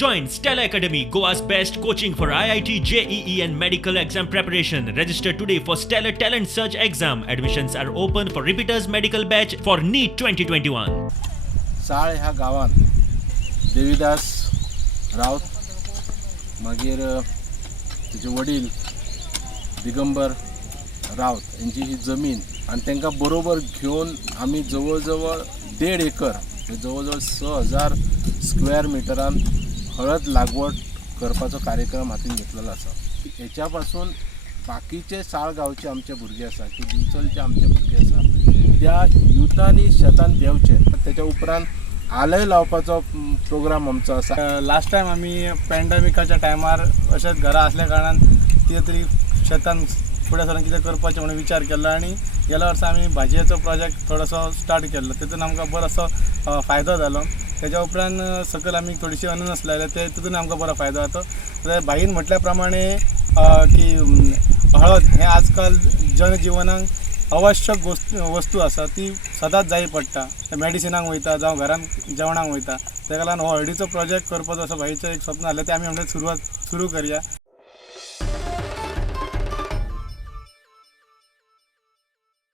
Join Stella Academy, Goa's best coaching for IIT, JEE and medical exam preparation. Register today for Stellar Talent Search exam. Admissions are open for repeaters medical batch for NEET 2021. साळ ह्या गावात देवीदास राऊत मागीर तिचे वडील दिगंबर राऊत यांची ही जमीन आणि त्यांना बरोबर घेऊन आम्ही जवळजवळ 1.5 एकर जवळजवळ 6000 स्क्वेअर मिटरान हळद लागवड करपाचो कार्यक्रम हातीन घेतलेलो आसा. हेच्यापासून बाकीचे साळ गावचे आमचे भुरगे आसा की दिवचलचे आमचे भुरगे आसा त्या युथांनी शेतान देवचे. त्याच्या उपरांत आलय लावपाचो प्रोग्राम आमचो आसा. लास्ट टायम आमी पॅन्डेमिकाच्या टायमार अशेंच घरा असल्या कारणान कितें तरी शेतान फुडें सरून कितें करपाचें म्हणून विचार केलो आनी गेल्या वर्सा आमी भाजयेचो प्रोजेक्ट थोडोसो स्टार्ट केल्लो. तातूंत आमकां बरोसो फायदो जालो. तेच्या उपरांत सकयल आमी थोडीशी अननस लायले ते तितून आमकां बरो फायदो जाता. भाईन म्हटल्या प्रमाणे की हळद हें आजकाल जनजिवनाक आवश्यक वस्तू आसा ती सदांच जाय पडटा. मेडिसिनाक वयता जावं घरान जेवणाक वयता. ताका लागून हो हळदीचो प्रोजेक्ट करपाचो असो भाईचो एक स्वप्न आसलें ते आमी सुरू करया.